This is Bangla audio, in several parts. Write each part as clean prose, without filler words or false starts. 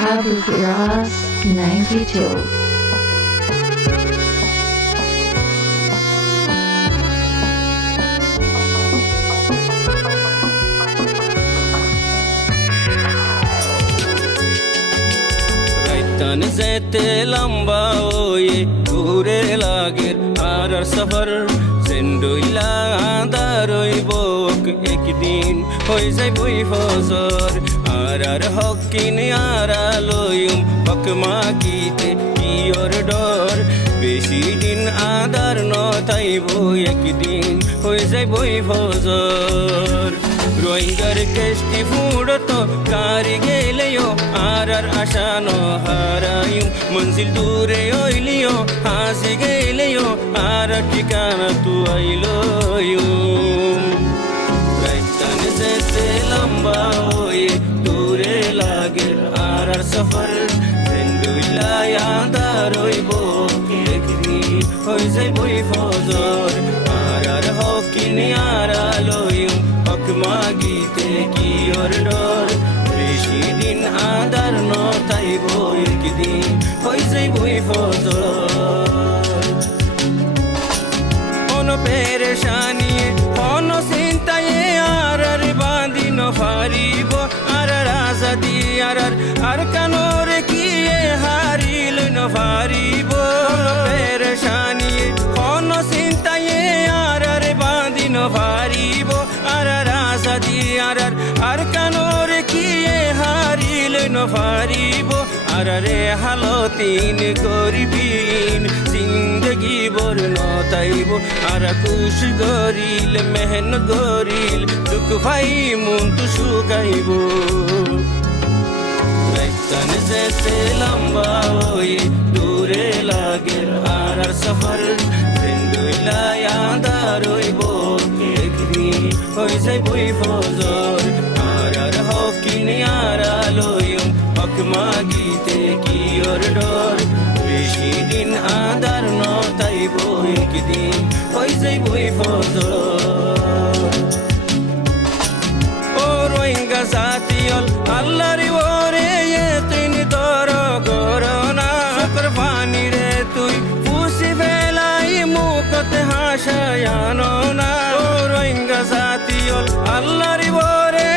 Abu Firas 92. तन जेते लंबा ओये घूरे लागेर আর সফর সেন্ডুইলা আদারই বক একদিন হই যাই বই ফজর আর হকিন আর আলোয়ুম হক মাগিতে কিয়র ডর বেশি দিন আদার নতাইব একদিন হই যাই বই ফজর রোহিঙ্গার কেষ্টি ফুড়তো কারি গেলেও আর আশানো হারায়ুম মঞ্জিল দূরে ওইলিও হাসি গেলেও আর ঠিকানা তু আইলয়ুম রাইতান যেতে লম্বা হয়ে দূরে লাগে আর সফর সেন্ডুইলা আদার হইব একদিন হই যাই বই ফজর আর হকিন আর আলোয়ুম হক মাগিতে কি ওর ডর বেশি দিন আদার নতাইব একদিন হই যাই বই ফজর কোন পেরেশানিয়ে কোন চিন্তায়ে আর বাঁধিন ফারিব আর রাজাদি আর কানোরে কিয়ে হারিল ফারিব পেরেশানিয়ে কোন চিন্তায়ে আর বাঁধিন ফারিব আর রাজাদি আর কানোরে কিয়ে হারিল ফারিব আর রে হালতিন করিবিন জিন্দগি বর্ণ তাইব আর কুশ গরিল মেহন গরিল দুঃখ ভাই মন তু শুকাইব রাইতান যেতে লম্বা হয়ে দূরে লাগে আর সফর সেন্ডুইলা আদার হইব একদিন হই যাই বই ফজর আর হকিন আর আলোয়ুম হক মাগিতে কি ওর ডর বেশি দিন আদার নতাইব একদিন হই যাই বই ফজর ও রোহিঙ্গা জাতিয়ল আল্লাহর ওরে তিন দর গরনা শুকর পানি রে তুই ফুসি ফেলাই মুখতে হাসায়ানো না ও রোহিঙ্গা জাতিয়ল আল্লাহর ওরে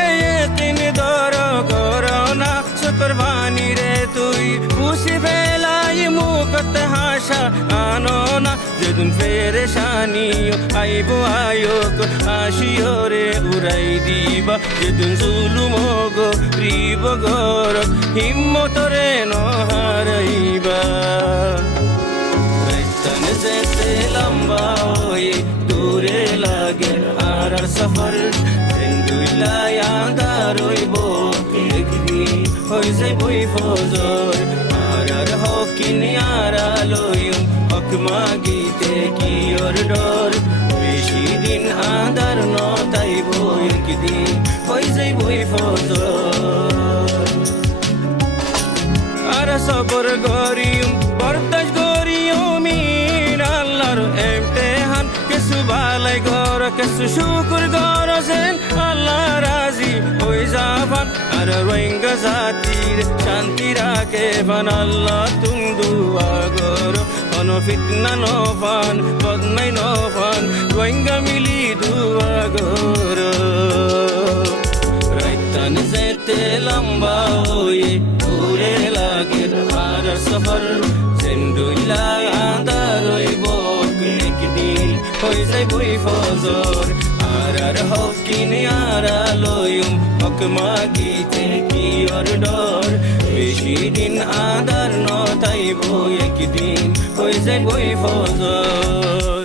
তিন দর গরনা শুকর পানি রে তুই ফুসি ফেলাই মুখতে হাসা আনো না যেদিন পেরেশানিও আইব আয়োক আসিও রে উড়াই দিবা যেদিন জুলুম গো রিব গরক হিম্মতরে নহারাইবা রাইতান যেতে লম্বা হয়ে দূরে লাগে আর সফর সেন্ডুইলা আদার হইব একদিন হই যাই বই ফজর আর হকিন আর আলোয়ুম হক মাগিতে কি ওর ডর বেশি দিন আদার নতাইব একদিন হই যাই বই ফজর আর সবর গরিয়ুম বরদাস গরিয়ুমিন আল্লাহর এমতেহান কেসু বালাই গর কেসু শুকুর গর যেন আল্লাহ রাজি হই যাবান আর রোহিঙ্গা জাতির শান্তি রাখে বান আল্লাহ তুম দুয়া গর কোন ফিতনা নফান বদনাই নফান রোহিঙ্গা মিলি দুয়া গর রাইতান যেতে লম্বা হয়ে দূরে লাগে আর সফর সেন্ডুইলা আদার হইব একদিন হই যাই বই ফজর আর হকিন আর আলোয়ুম হক মাগিতে কি ওর ডর বেশি দিন আদার নতাইব একদিন হই যাই বই ফজর